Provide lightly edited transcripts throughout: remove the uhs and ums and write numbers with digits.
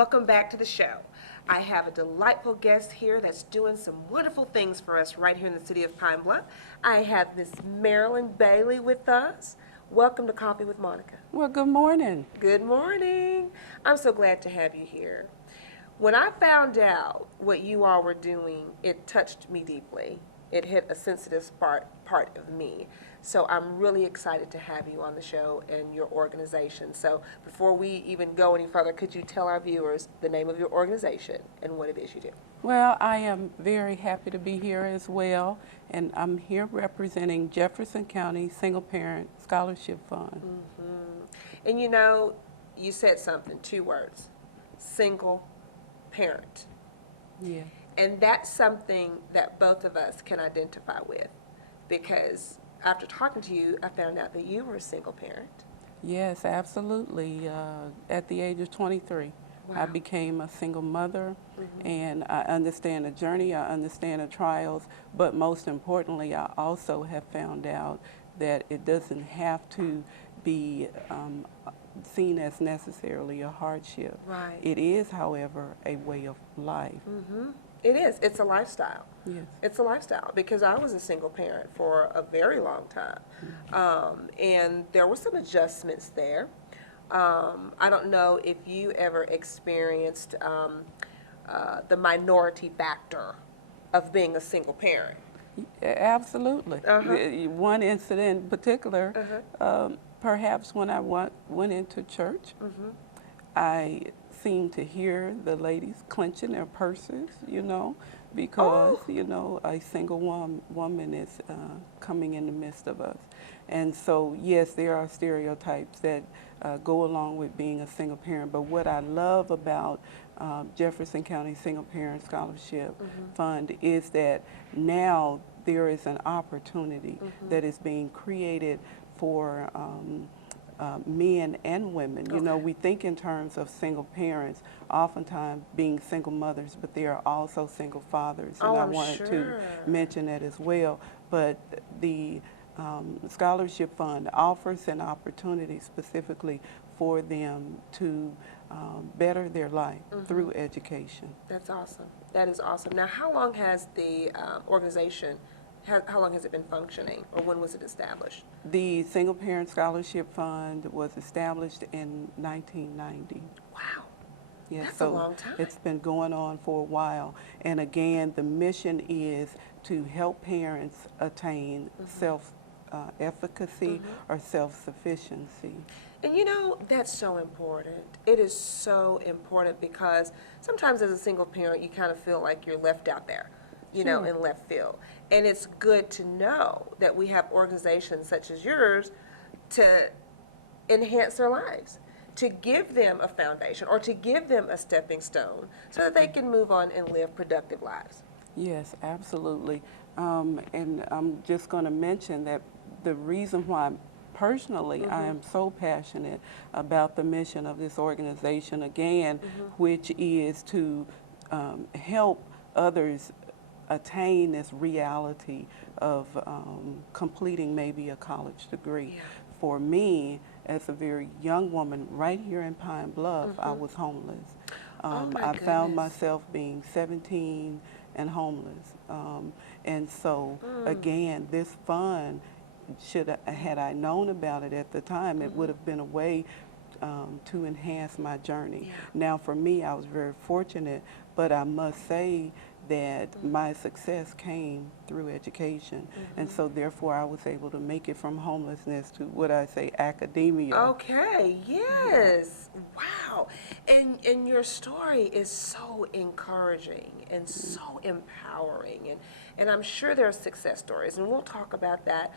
Welcome back to the show. I have a delightful guest here that's doing some wonderful things for us right here in the city of Pine Bluff. I have Miss Marilyn Bailey with us. Welcome to Coffee with Monica. Well, good morning. Good morning. I'm so glad to have you here. When I found out what you all were doing, it touched me deeply. It hit a sensitive part of me. So I'm really excited to have you on the show and your organization. So before we even go any further, could you tell our viewers the name of your organization and what it is you do? Well, I am very happy to be here as well, and I'm here representing Jefferson County Single Parent Scholarship Fund. And you know, you said something, 2 words, single parent. Yeah. And that's something that both of us can identify with, because after talking to you, I found out that you were a single parent. Yes, absolutely. At the age of 23, I Wow. became a single mother, and I understand the journey, I understand the trials, but most importantly, I also have found out that it doesn't have to be seen as necessarily a hardship. Right. It is, however, a way of life. It is. It's a lifestyle. Yes. It's a lifestyle, because I was a single parent for a very long time. And there were some adjustments there. I don't know if you ever experienced the minority factor of being a single parent. Absolutely. One incident in particular, perhaps when I went into church, I seemed to hear the ladies clenching their purses, you know, because, you know, a single woman is coming in the midst of us. And so, yes, there are stereotypes that go along with being a single parent, but what I love about Jefferson County Single Parent Scholarship Fund is that now there is an opportunity that is being created for men and women. You know, we think in terms of single parents, oftentimes being single mothers, but there are also single fathers, and I wanted to mention that as well. But the Scholarship Fund offers an opportunity specifically for them to better their life through education. That's awesome. That is awesome. Now, how long has the organization, how long has it been functioning, or when was it established? The Single Parent Scholarship Fund was established in 1990. Wow. Yes, That's so a long time. it's been going on for a while. And again, the mission is to help parents attain self-efficacy or self-sufficiency. And you know, that's so important. It is so important, because sometimes as a single parent, you kind of feel like you're left out there, you know, in left field. And it's good to know that we have organizations such as yours to enhance their lives, to give them a foundation or to give them a stepping stone so that they can move on and live productive lives. Yes, absolutely. And I'm just going to mention that the reason why personally I am so passionate about the mission of this organization, again, which is to help others attain this reality of completing maybe a college degree. For me, as a very young woman right here in Pine Bluff, I was homeless. I found myself being 17 and homeless. And so, again, this fund, had I known about it at the time, it would have been a way to enhance my journey. Now, for me, I was very fortunate, but I must say that my success came through education, and so therefore I was able to make it from homelessness to what I say academia. Okay, yes. Wow. And your story is so encouraging and so empowering, and I'm sure there are success stories, and we'll talk about that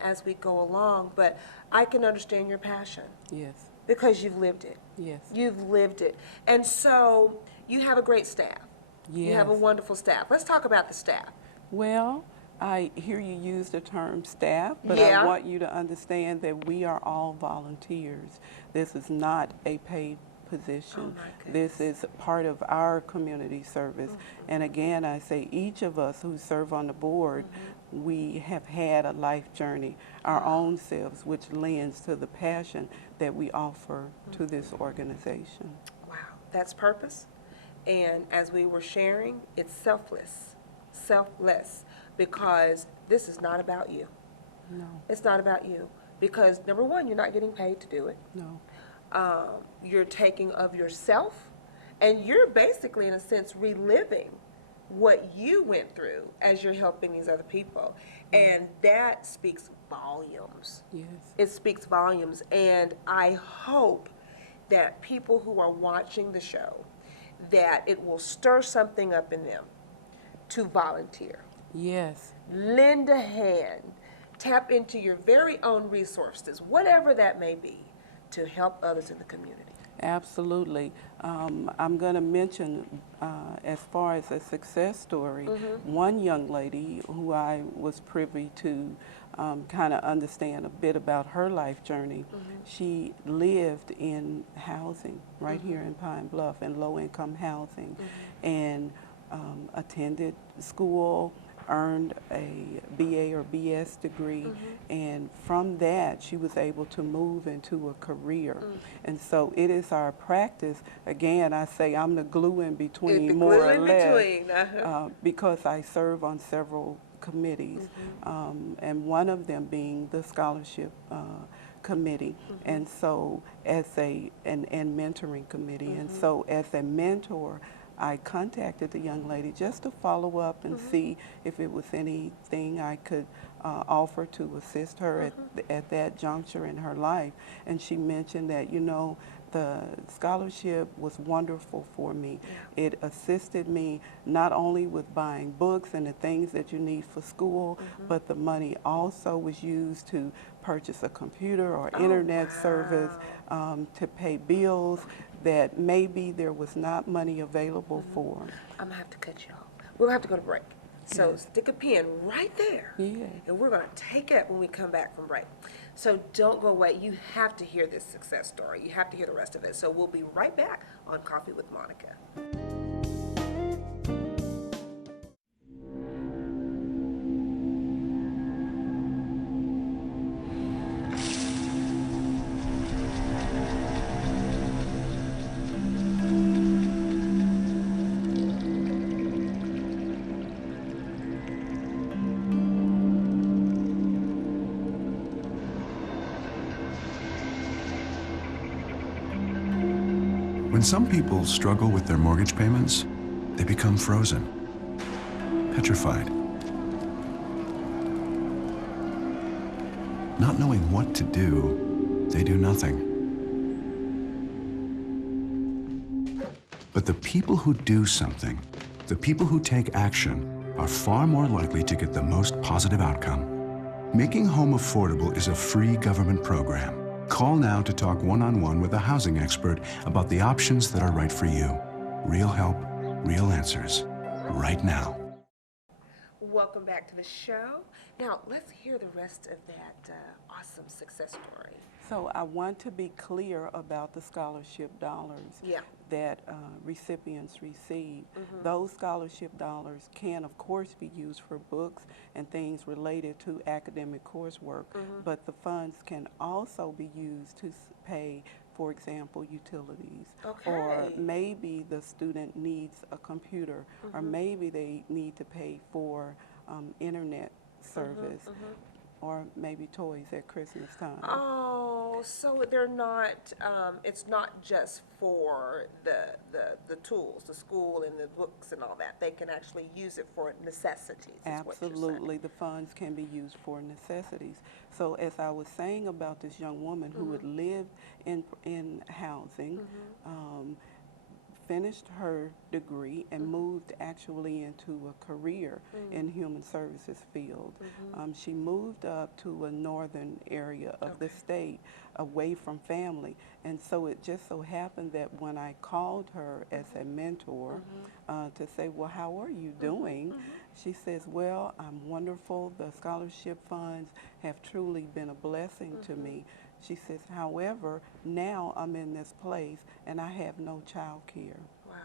as we go along, but I can understand your passion. Yes. Because you've lived it. Yes. You've lived it. And so you have a great staff. Yes. You have a wonderful staff. Let's talk about the staff. Well, I hear you use the term staff, but I want you to understand that we are all volunteers. This is not a paid position. This is part of our community service. And again, I say each of us who serve on the board, we have had a life journey, our own selves, which lends to the passion that we offer to this organization. Wow. That's purpose. And as we were sharing, it's selfless, because this is not about you. No. It's not about you. Because number one, you're not getting paid to do it. No. You're taking of yourself, and you're basically, in a sense, reliving what you went through as you're helping these other people. And that speaks volumes. Yes. It speaks volumes. And I hope that people who are watching the show, that it will stir something up in them to volunteer. Yes. Lend a hand. Tap into your very own resources, whatever that may be, to help others in the community. Absolutely. I'm going to mention, as far as a success story, one young lady who I was privy to kind of understand a bit about her life journey. She lived in housing right here in Pine Bluff, in low-income housing, and attended school, earned a BA or BS degree, and from that she was able to move into a career. And so it is our practice, again, I say I'm the glue in between, more or less, because I serve on several committees, and one of them being the scholarship committee, and so and mentoring committee, and so as a mentor, I contacted the young lady just to follow up and see if it was anything I could offer to assist her at that juncture in her life. And she mentioned that, you know, the scholarship was wonderful for me. It assisted me not only with buying books and the things that you need for school, but the money also was used to purchase a computer or internet service, to pay bills that maybe there was not money available for. I'm gonna have to cut you off. We're gonna have to go to break. So stick a pin right there. And we're gonna take it when we come back from break. So don't go away. You have to hear this success story. You have to hear the rest of it. So we'll be right back on Coffee with Monica. When some people struggle with their mortgage payments, they become frozen, petrified. Not knowing what to do, they do nothing. But the people who do something, the people who take action, are far more likely to get the most positive outcome. Making home affordable is a free government program. Call now to talk one-on-one with a housing expert about the options that are right for you. Real help, real answers, right now. Welcome back to the show. Now, let's hear the rest of that awesome success story. So I want to be clear about the scholarship dollars that recipients receive. Those scholarship dollars can, of course, be used for books and things related to academic coursework, but the funds can also be used to pay, for example, utilities, or maybe the student needs a computer, or maybe they need to pay for internet service, or maybe toys at Christmas time. Oh, so they're not, it's not just for the tools, the school and the books and all that. They can actually use it for necessities. Absolutely, the funds can be used for necessities. So as I was saying about this young woman who had lived in housing, finished her degree and moved actually into a career in human services field. She moved up to a northern area of the state away from family, and so it just so happened that when I called her as a mentor to say, well, how are you doing? She says, well, I'm wonderful. The scholarship funds have truly been a blessing to me. She says, however, now I'm in this place and I have no child care. Wow.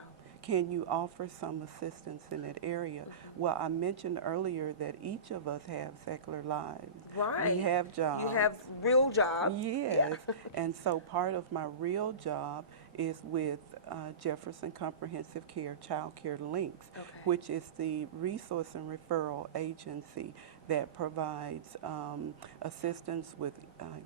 can you offer some assistance in that area? Well, I mentioned earlier that each of us have secular lives. Right. We have jobs. You have real jobs. Yes, Yeah. and so part of my real job is with Jefferson Comprehensive Care Child Care Links, Okay. which is the resource and referral agency that provides assistance with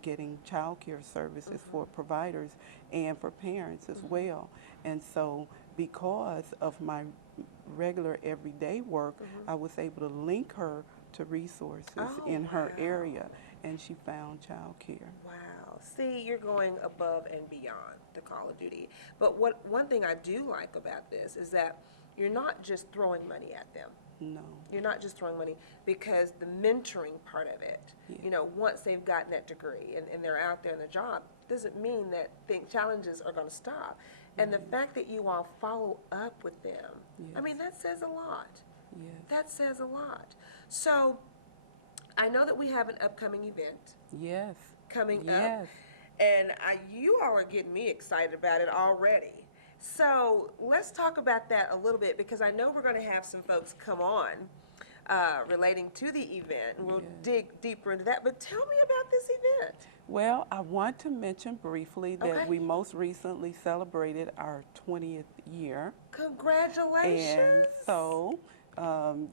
getting child care services for providers and for parents as well. And so because of my regular everyday work, I was able to link her to resources Oh, in her wow. area, and she found child care. Wow. See, you're going above and beyond the call of duty. But one thing I do like about this is that you're not just throwing money at them. No. You're not just throwing money, because the mentoring part of it, Yeah. once they've gotten that degree and they're out there in the job, doesn't mean that challenges are going to stop. And the fact that you all follow up with them, I mean, that says a lot. Yes. That says a lot. So I know that we have an upcoming event Yes. coming Yes. up, and you all are getting me excited about it already. So let's talk about that a little bit, because I know we're going to have some folks come on relating to the event, and we'll dig deeper into that. But tell me about this event. Well, I want to mention briefly that Okay. we most recently celebrated our 20th year. Congratulations. And so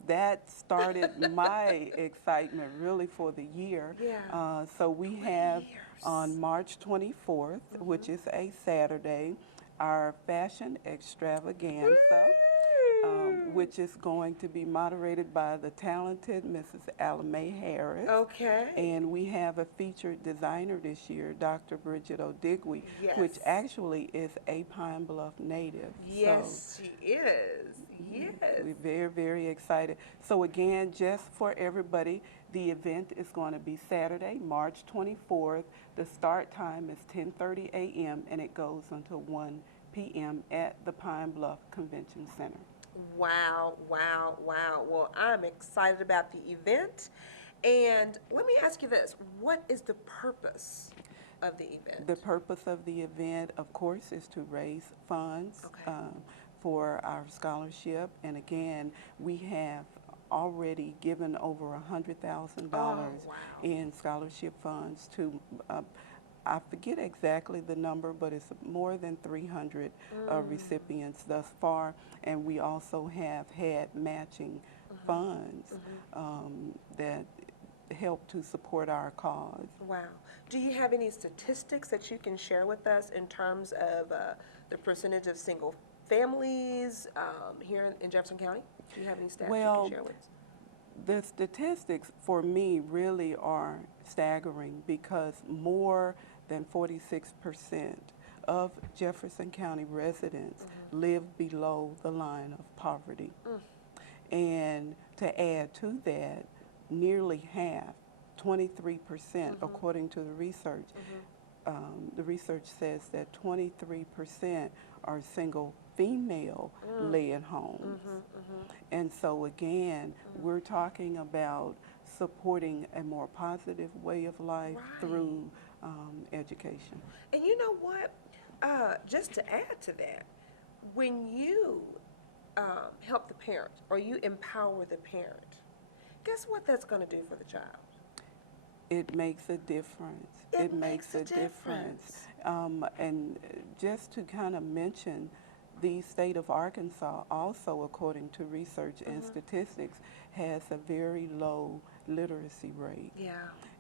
that started my excitement really for the year. Yeah. So we 20 have years. on March 24th, which is a Saturday, our Fashion Extravaganza, which is going to be moderated by the talented Mrs. May Harris. Okay. And we have a featured designer this year, Dr. Bridget O'Digwe, Yes. which actually is a Pine Bluff native. Yes, she is. Yes. We're very, very excited. So again, just for everybody, the event is going to be Saturday, March 24th. The start time is 10:30 a.m. and it goes until 1 p.m. at the Pine Bluff Convention Center. Wow, wow, wow. Well, I'm excited about the event. And let me ask you this. What is the purpose of the event? The purpose of the event, of course, is to raise funds Okay. for our scholarship. And again, we have already given over $100,000 Oh, wow. in scholarship funds to, I forget exactly the number, but it's more than 300 recipients thus far. And we also have had matching funds that help to support our cause. Wow. Do you have any statistics that you can share with us in terms of the percentage of single families here in Jefferson County? Do you have any stats you can share with us? The statistics for me really are staggering, because more than 46% of Jefferson County residents live below the line of poverty. And to add to that, nearly half, 23%, according to the research says that 23% are single female-led homes. And so again, we're talking about supporting a more positive way of life through education. And you know what? Just to add to that, when you help the parent or you empower the parent, guess what that's going to do for the child? It makes a difference. It makes a difference. And just to kind of mention, the state of Arkansas also, according to research and statistics, has a very low literacy rate. Yeah.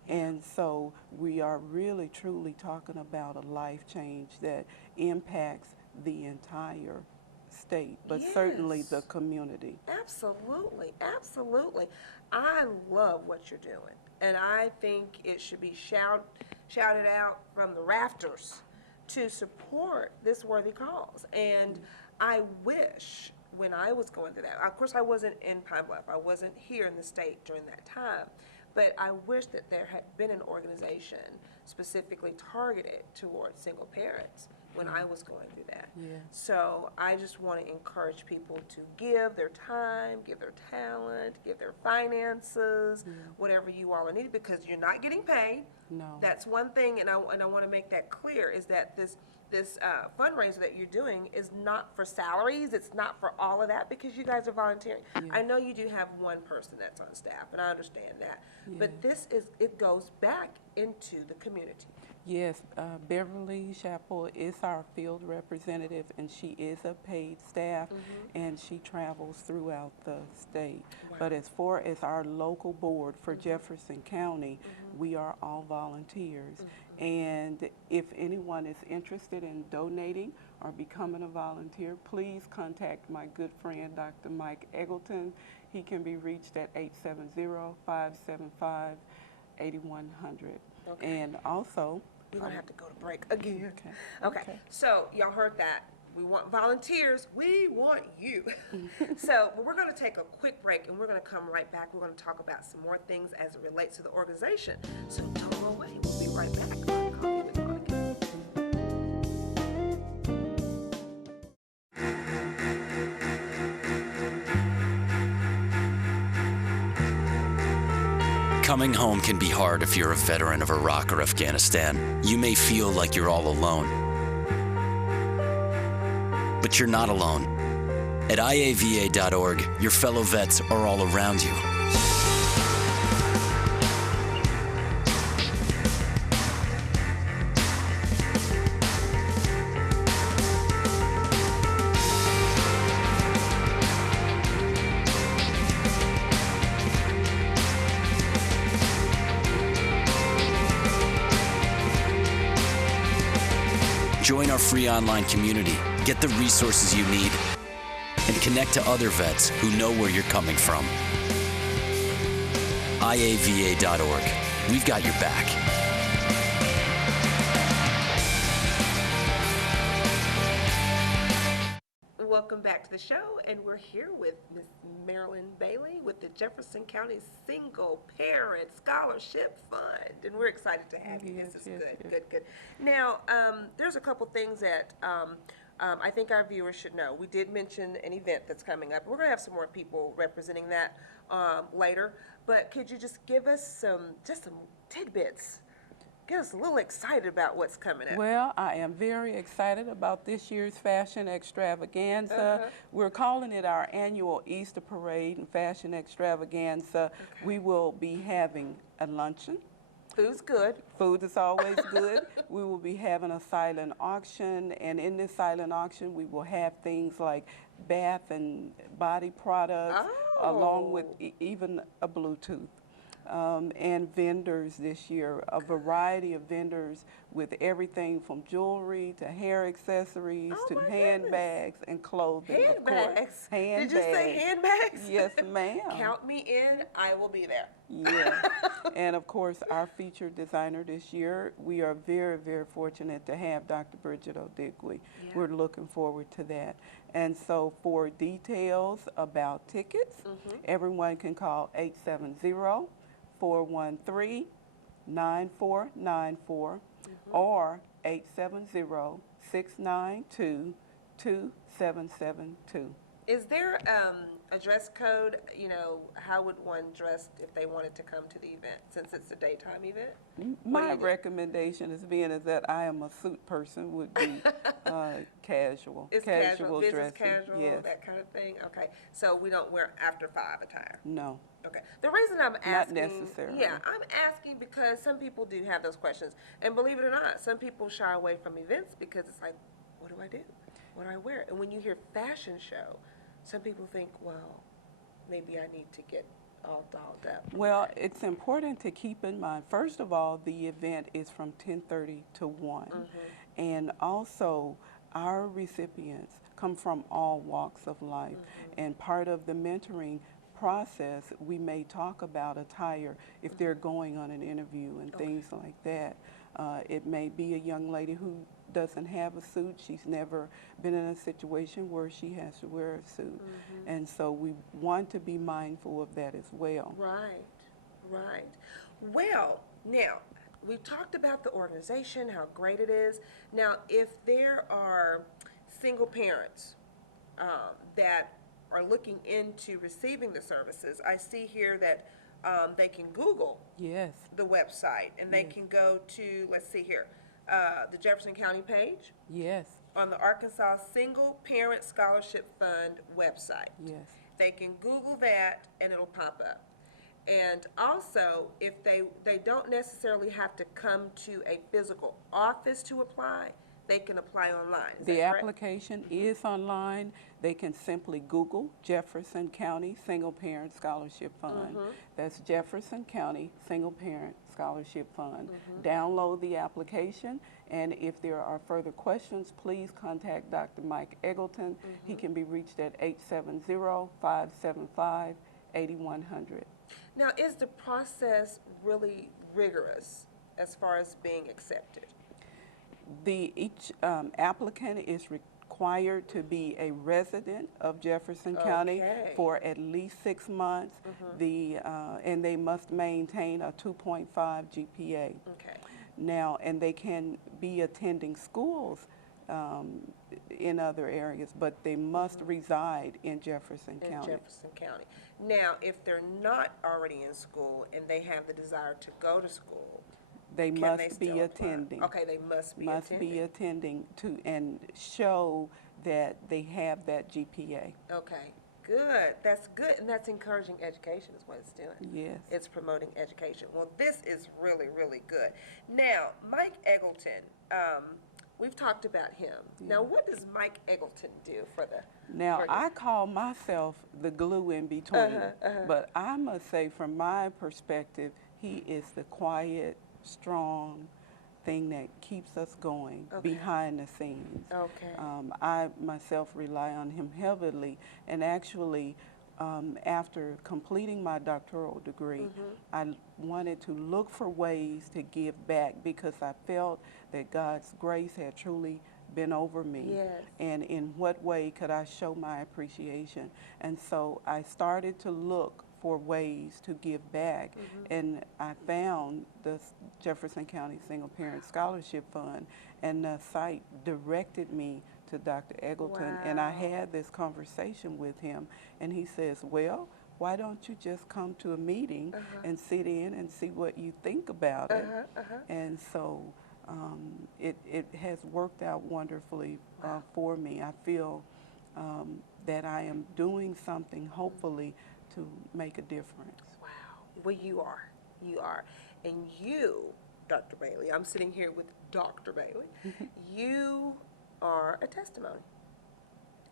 And so we are really truly talking about a life change that impacts the entire state, but certainly Yes. the community. Absolutely, absolutely. I love what you're doing, and I think it should be shouted out from the rafters to support this worthy cause. And I wish, when I was going through that, of course I wasn't in Pine Bluff, I wasn't here in the state during that time, but I wish that there had been an organization specifically targeted towards single parents when I was going through that. Yeah. So I just want to encourage people to give their time, give their talent, give their finances, whatever you all are needed, because you're not getting paid. No. That's one thing, and I want to make that clear, is that this this fundraiser that you're doing is not for salaries, it's not for all of that, because you guys are volunteering. I know you do have one person that's on staff, and I understand that, but this is, it goes back into the community. Yes, Beverly Chappell is our field representative, and she is a paid staff, and she travels throughout the state. But as far as our local board for Jefferson County, we are all volunteers. And if anyone is interested in donating or becoming a volunteer, please contact my good friend, Dr. Mike Eggleton. He can be reached at 870-575-8100. And also, we're going to have to go to break again. Okay. So y'all heard that. We want volunteers. We want you. So we're going to take a quick break, and we're going to come right back. We're going to talk about some more things as it relates to the organization. So don't go away. We'll be right back on Coffee with Monica. Coming home can be hard if you're a veteran of Iraq or Afghanistan. You may feel like you're all alone. But you're not alone. At IAVAorg, your fellow vets are all around you. Join our free online community, get the resources you need, and connect to other vets who know where you're coming from. IAVA.org. We've got your back. Welcome back to the show, and we're here with Miss Marilyn Bailey with the Jefferson County Single Parent Scholarship Fund, and we're excited to have you. This is good. Now, there's a couple things that I think our viewers should know. We did mention an event that's coming up. We're going to have some more people representing that later, but could you just give us some tidbits? Get us a little excited about what's coming up. Well, I am very excited about this year's Fashion Extravaganza. We're calling it our annual Easter Parade and Fashion Extravaganza. We will be having a luncheon. Food's good. Food is always good. We will be having a silent auction, and in this silent auction, we will have things like bath and body products, along with even a Bluetooth. And vendors this year, a variety of vendors with everything from jewelry to hair accessories to handbags and clothing. Handbags? Handbags. Did you say handbags? Yes, ma'am. Count me in. I will be there. Yeah. And of course, our featured designer this year, we are very, very fortunate to have Dr. Bridget O'Digwe. We're looking forward to that. And so for details about tickets, everyone can call 870-413-9494 or 870-692-2772. Is there a dress code? You know, how would one dress if they wanted to come to the event, since it's a daytime event? My recommendation is, being as that I am a suit person, would be casual. It's casual, business dressing. casual, that kind of thing? Okay, so we don't wear after 5 attire? No. Okay. The reason I'm asking, not necessarily. Yeah, I'm asking because some people do have those questions, and believe it or not, some people shy away from events because it's like, what do I do? What do I wear? And when you hear fashion show, some people think, well, maybe I need to get all dolled up. Well, it's important to keep in mind, first of all, the event is from 10:30 to 1. And also, our recipients come from all walks of life. And part of the mentoring process, we may talk about attire if they're going on an interview and things like that. It may be a young lady who doesn't have a suit. She's never been in a situation where she has to wear a suit. And so we want to be mindful of that as well. Right. Well, now, we've talked about the organization, how great it is. Now, if there are single parents that are looking into receiving the services, I see here that they can Google Yes. the website, and they can go to, let's see here, the Jefferson County page, Yes, on the Arkansas Single Parent Scholarship Fund website. yes. They can Google that and it'll pop up. And also, if they don't necessarily have to come to a physical office to apply, they can apply online. Is The that correct? application is online. They can simply Google Jefferson County Single Parent Scholarship Fund. That's Jefferson County Single Parent Scholarship Fund. Download the application, and if there are further questions, please contact Dr. Mike Eggleton. He can be reached at 870-575-8100. Now, is the process really rigorous as far as being accepted? Each applicant is required to be a resident of Jefferson County Okay. for at least 6 months. And they must maintain a 2.5 GPA. Okay. Now, and they can be attending schools in other areas, but they must reside in Jefferson In County. Jefferson County. Now, if they're not already in school and they have the desire to go to school, They can must they be still apply? attending. Okay, they must be Must attending. be attending to and show that they have that GPA. Okay, good. That's good, and that's encouraging education is what it's doing. Yes. It's promoting education. Well, this is really, really good. Now, Mike Eggleton, we've talked about him. Now, what does Mike Eggleton do for the... Now, for I call myself the glue in between, but I must say from my perspective, he is the quiet, strong thing that keeps us going behind the scenes. Okay. I myself rely on him heavily, and actually, after completing my doctoral degree, I wanted to look for ways to give back because I felt that God's grace had truly been over me. Yes. And in what way could I show my appreciation? And so I started to look for ways to give back, and I found the Jefferson County Single Parent Scholarship Fund, and the site directed me to Dr. Eggleton, and I Wow. had this conversation with him, and he says, well, why don't you just come to a meeting and sit in and see what you think about it? And so it has worked out wonderfully for me. I feel that I am doing something, hopefully, to make a difference. Wow. Well, you are. You are. And you, Dr. Bailey, I'm sitting here with Dr. Bailey, you are a testimony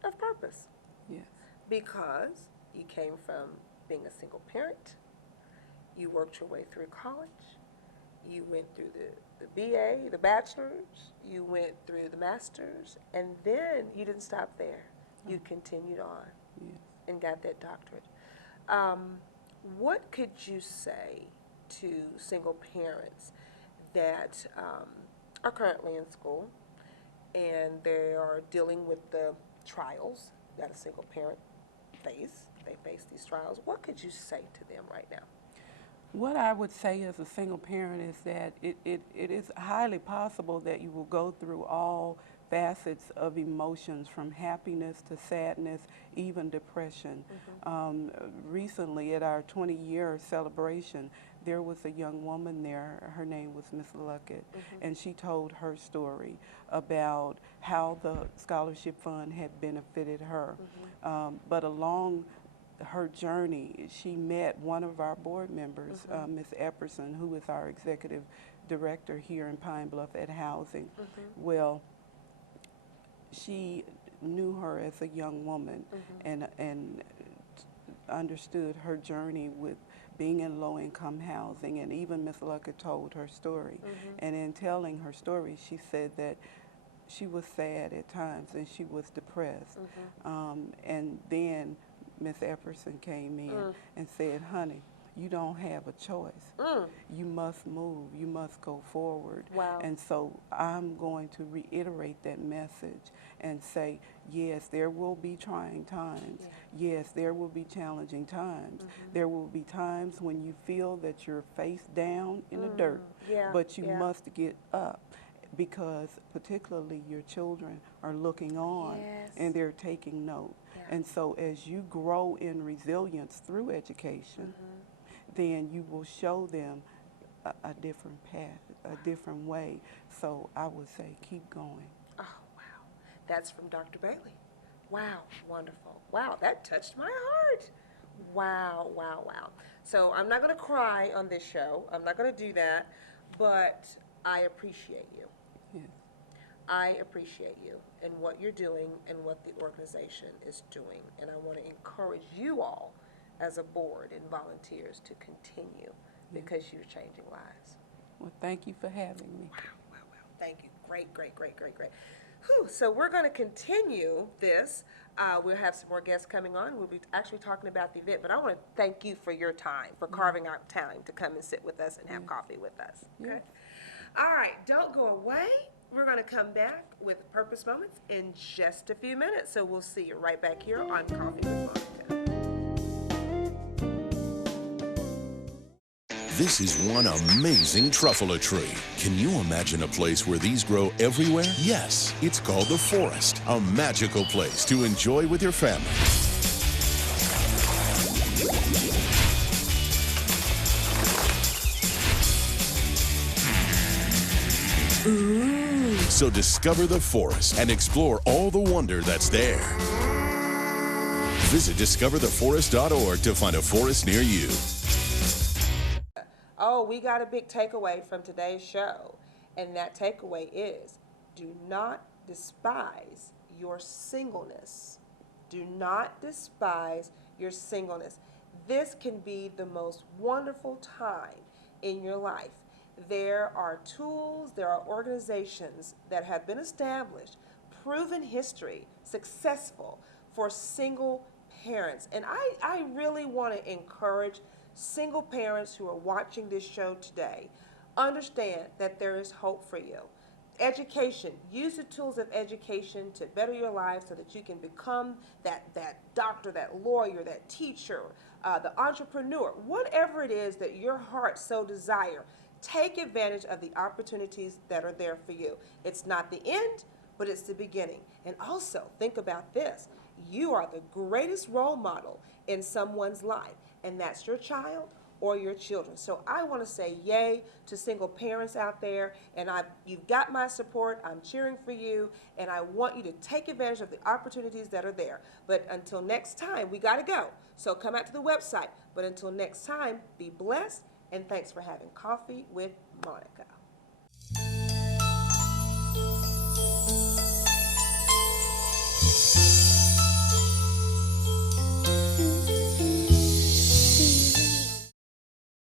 of purpose Yes. because you came from being a single parent, you worked your way through college, you went through the BA, the bachelor's, you went through the master's, and then you didn't stop there. You continued on Yes. and got that doctorate. What could you say to single parents that are currently in school and they are dealing with the trials that a single parent face? They face these trials. What could you say to them right now? What I would say as a single parent is that it is highly possible that you will go through all facets of emotions, from happiness to sadness, even depression. Recently, at our 20-year celebration, there was a young woman there. Her name was Miss Luckett, and she told her story about how the scholarship fund had benefited her. But along her journey, she met one of our board members, Miss Jefferson, who is our executive director here in Pine Bluff at Housing. Well, she knew her as a young woman and understood her journey with being in low-income housing, and even Miss Luckett told her story. And in telling her story, she said that she was sad at times and she was depressed. And then Miss Jefferson came in and said, honey, you don't have a choice. You must move. You must go forward. Wow. And so I'm going to reiterate that message and say, yes, there will be trying times. Yes, there will be challenging times. There will be times when you feel that you're face down in the dirt, but you must get up, because particularly your children are looking on and they're taking note. And so as you grow in resilience through education, then you will show them a different path a different way. So I would say keep going. Oh, wow. That's from Dr. Bailey. Wow, wonderful. Wow, that touched my heart. Wow, wow, wow. So I'm not going to cry on this show. I'm not going to do that, but I appreciate you. Yes. I appreciate you and what you're doing and what the organization is doing. And I want to encourage you all as a board and volunteers to continue because you're changing lives. Well, thank you for having me. Wow, wow, wow. Thank you. Great, great, great, great, great. Whew. So we're going to continue this. We'll have some more guests coming on. We'll be actually talking about the event, but I want to thank you for your time, for carving out time to come and sit with us and have coffee with us. Okay? All right, don't go away. We're going to come back with Purpose Moments in just a few minutes. So we'll see you right back here on Coffee with Monica. This is one amazing truffula tree. Can you imagine a place where these grow everywhere? Yes, it's called the forest, a magical place to enjoy with your family. Ooh. So discover the forest and explore all the wonder that's there. Visit discovertheforest.org to find a forest near you. Oh, we got a big takeaway from today's show, and that takeaway is do not despise your singleness. Do not despise your singleness. This can be the most wonderful time in your life. There are tools, there are organizations that have been established, proven history, successful for single parents. And I really want to encourage single parents who are watching this show today. Understand that there is hope for you. Education, use the tools of education to better your life so that you can become that doctor, that lawyer, that teacher, the entrepreneur, whatever it is that your heart so desire. Take advantage of the opportunities that are there for you. It's not the end, but it's the beginning. And also, think about this. You are the greatest role model in someone's life, and that's your child or your children. So I want to say yay to single parents out there, and you've got my support. I'm cheering for you, and I want you to take advantage of the opportunities that are there. But until next time, we got to go. So come out to the website. But until next time, be blessed, and thanks for having Coffee with Monica.